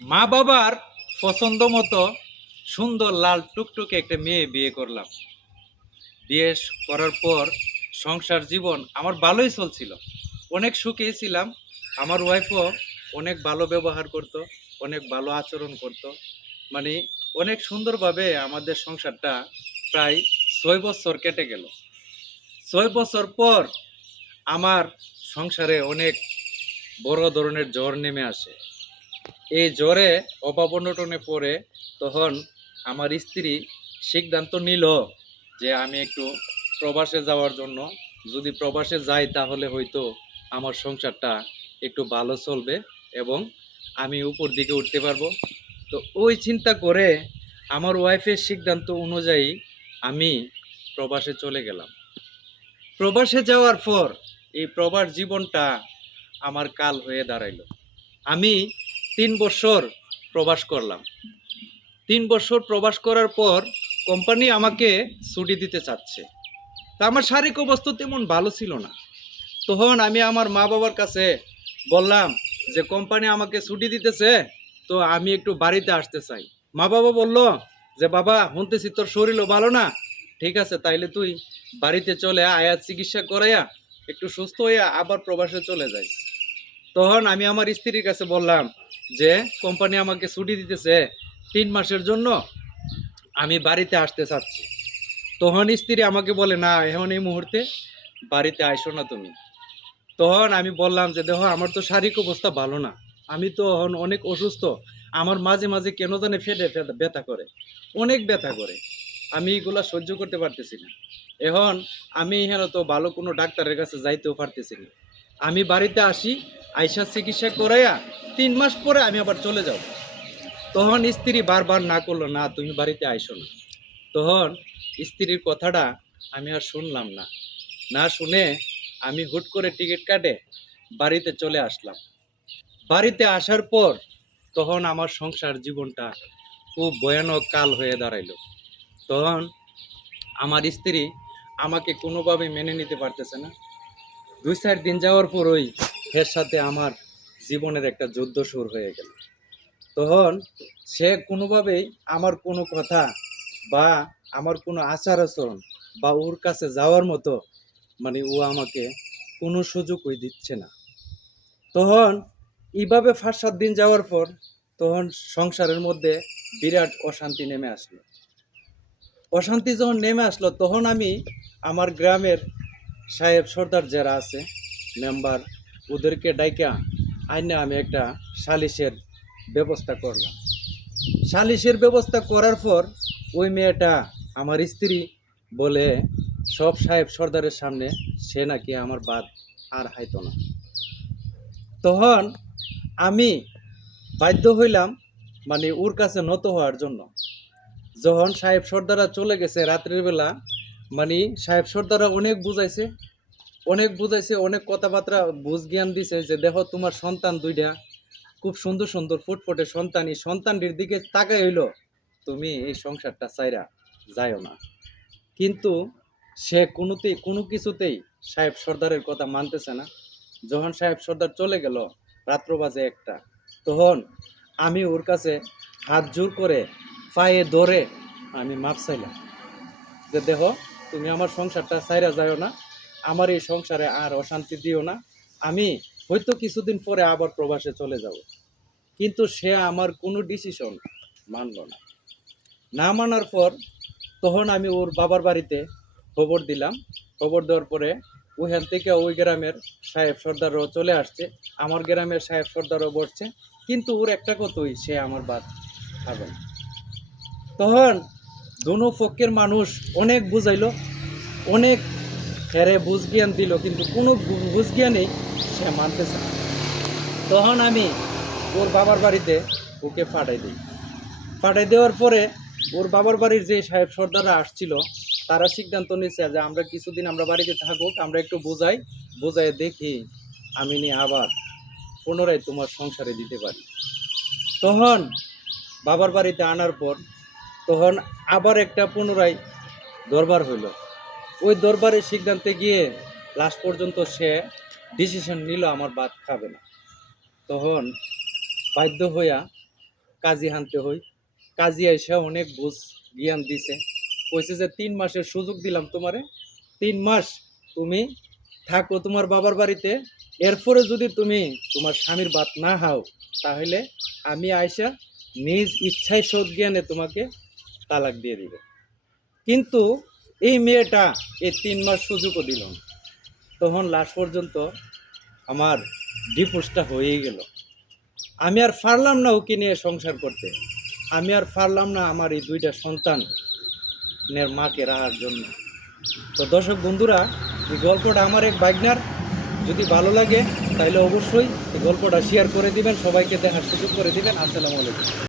মা বাবার পছন্দ মতো সুন্দর লাল টুকটুকে একটা মেয়ে বিয়ে করলাম। বিয়ে করার পর সংসার জীবন আমার ভালোই চলছিল, অনেক সুখেই ছিলাম। আমার ওয়াইফও অনেক ভালো ব্যবহার করত, অনেক ভালো আচরণ করত। মানে অনেক সুন্দরভাবে আমাদের সংসারটা প্রায় 6 বছর কেটে গেল। 6 বছর পর আমার সংসারে অনেক বড় ধরনের জ্বর নেমে আসে। এই জ্বরে অভাব অনটনে পড়ে তখন আমার স্ত্রী সিদ্ধান্ত নিল যে আমি একটু প্রবাসে যাওয়ার জন্য, যদি প্রবাসে যাই তাহলে হয়তো আমার সংসারটা একটু ভালো চলবে এবং আমি উপর দিকে উঠতে পারবো। তো ওই চিন্তা করে আমার ওয়াইফের সিদ্ধান্ত অনুযায়ী আমি প্রবাসে চলে গেলাম। প্রবাসে যাওয়ার পর এই প্রবাস জীবনটা আমার কাল হয়ে দাঁড়াইলো। আমি 3 বছর প্রবাস করলাম। 3 বছর প্রবাস করার পর কোম্পানি আমাকে ছুটি দিতে চাচ্ছে। তা আমার শারীরিক অবস্থা তেমন ভালো ছিল না। তখন আমি আমার মা বাবার কাছে বললাম যে কোম্পানি আমাকে ছুটি দিতেছে, তো আমি একটু বাড়িতে আসতে চাই। মা বাবা বলল যে বাবা, শুনতেছি তোর শরীরও ভালো না, ঠিক আছে তাইলে তুই বাড়িতে চলে আয়া, চিকিৎসা করাইয়া একটু সুস্থ হইয়া আবার প্রবাসে চলে যাই। তখন আমি আমার স্ত্রীর কাছে বললাম যে কোম্পানি আমাকে ছুটি দিতেছে 3 মাসের জন্য, আমি বাড়িতে আসতে চাচ্ছি। তখন স্ত্রী আমাকে বলে, না এখন এই মুহূর্তে বাড়িতে আইসো না তুমি। তখন আমি বললাম যে দেখো, আমার তো শারীরিক অবস্থা ভালো না, আমি তো এখন অনেক অসুস্থ। আমার মাঝে মাঝে কেন জানে ফেটে ফেটে ব্যথা করে, অনেক ব্যথা করে, আমি এগুলা সহ্য করতে পারতেছি না। এখন আমি এখানে তো ভালো কোনো ডাক্তারের কাছে যাইতেও পারতেছি না। আমি বাড়িতে আসি, আইসা চিকিৎসা করাইয়া 3 মাস পরে আমি আবার চলে যাব। তখন স্ত্রী বারবার না করলো, না তুমি বাড়িতে আইসো না। তখন স্ত্রীর কথাটা আমি আর শুনলাম না। না শুনে আমি হুট করে টিকিট কাটে বাড়িতে চলে আসলাম। বাড়িতে আসার পর তখন আমার সংসার জীবনটা খুব ভয়ানক কাল হয়ে দাঁড়াইলো। তখন আমার স্ত্রী আমাকে কোনোভাবে মেনে নিতে পারতেছে না। 2-4 দিন যাওয়ার পরই এর সাথে আমার জীবনের একটা যুদ্ধ শুরু হয়ে গেল। তখন সে কোনোভাবেই আমার কোনো কথা বা আমার কোনো আচার আচরণ বা ওর কাছে যাওয়ার মতো, মানে ও আমাকে কোনো সুযোগই দিচ্ছে না। তখন এইভাবে 5-7 দিন যাওয়ার পর তখন সংসারের মধ্যে বিরাট অশান্তি নেমে আসলো। অশান্তি যখন নেমে আসলো তখন আমি আমার গ্রামের সাহেব সর্দার যারা আছে, মেম্বার, ওদেরকে ডাইকা আইনে আমি একটা সালিশের ব্যবস্থা করলাম। সালিশের ব্যবস্থা করার পর ওই মেয়েটা, আমার স্ত্রী, বলে সব সাহেব সর্দারের সামনে সে নাকি আমার বাদ আর হাইতো না। তখন আমি বাধ্য হইলাম মানে ওর কাছে নত হওয়ার জন্য। যখন সাহেব সর্দাররা চলে গেছে রাত্রির বেলা, মানে সাহেব সর্দাররা অনেক বুঝাইছে, অনেক কথাবার্তা বুঝ জ্ঞান দিছে যে দেখো তোমার সন্তান দুইটা খুব সুন্দর সুন্দর ফুটফুটে সন্তান, এই সন্তানটির দিকে তাকাই হইলো, তুমি এই সংসারটা চাইরা যাইও না। কিন্তু সে কোনো কিছুতেই সাহেব সর্দারের কথা মানতেছে না। যখন সাহেব সর্দার চলে গেল, রাত্র বাজে 1টা, তখন আমি ওর কাছে হাত জোর করে পায়ে ধরে আমি মাপ চাইলাম যে দেখো, তুমি আমার সংসারটা চাইরা যাইও না, আমার এই সংসারে আর অশান্তি দিও না, আমি হয়তো কিছুদিন পরে আবার প্রবাসে চলে যাব। কিন্তু সে আমার কোনো ডিসিশন মানল না। না মানার পর তখন আমি ওর বাবার বাড়িতে খবর দিলাম। খবর দেওয়ার পরে ওইখান থেকে ওই গ্রামের সাহেব সর্দারও চলে আসছে, আমার গ্রামের সাহেব সর্দারও বসছে। কিন্তু ওর একটা কথাই, সে আমার বাদ খাবে না। তখন দোনো পক্ষের মানুষ অনেক বুঝাইলো, অনেক হেরে বুঝ জ্ঞান দিল, কিন্তু কোনো বুঝ জ্ঞানেই সে মানতেছে না। তখন আমি ওর বাবার বাড়িতে ওকে পাঠাই দেওয়ার পরে ওর বাবার বাড়ির যে সাহেব সর্দাররা আসছিল, তারা সিদ্ধান্ত নিচ্ছে যে আমরা কিছুদিন আমরা বাড়িতে থাকুক, আমরা একটু বোঝাই দেখি আমি নিয়ে আবার পুনরায় তোমার সংসারে দিতে পারি। তখন বাবার বাড়িতে আনার পর তখন আবার একটা পুনরায় দরবার হইল। ওই দরবারের সিদ্ধান্তে গিয়ে লাস্ট পর্যন্ত সে ডিসিশন নিল আমার ভাত খাবে না। তখন বাধ্য হইয়া কাজী হানতে হই। কাজী এসে অনেক বুঝ জ্ঞান দিছে, কইছে যে 3 মাসের সুযোগ দিলাম তোমারে, 3 মাস তুমি থাকো তোমার বাবার বাড়িতে, এরপরে যদি তুমি তোমার স্বামীর বাত না হাও তাহলে আমি আয়সা নিজ ইচ্ছায় সৎ জ্ঞানে তোমাকে তালাক দিয়ে দিব। কিন্তু এই মেয়েটা এই 3 মাস সুযোগও দিল না। তখন লাস্ট পর্যন্ত আমার ডিভোর্সটা হয়েই গেল। আমি আর পারলাম না ওকে নিয়ে সংসার করতে, আমি আর পারলাম না আমার এই 2টা সন্তানের মাকে রাখার জন্য। তো দর্শক বন্ধুরা, এই গল্পটা আমার এক ভাগ্নার, যদি ভালো লাগে তাহলে অবশ্যই এই গল্পটা শেয়ার করে দিবেন, সবাইকে দেখার সুযোগ করে দিবেন। আসসালামু আলাইকুম।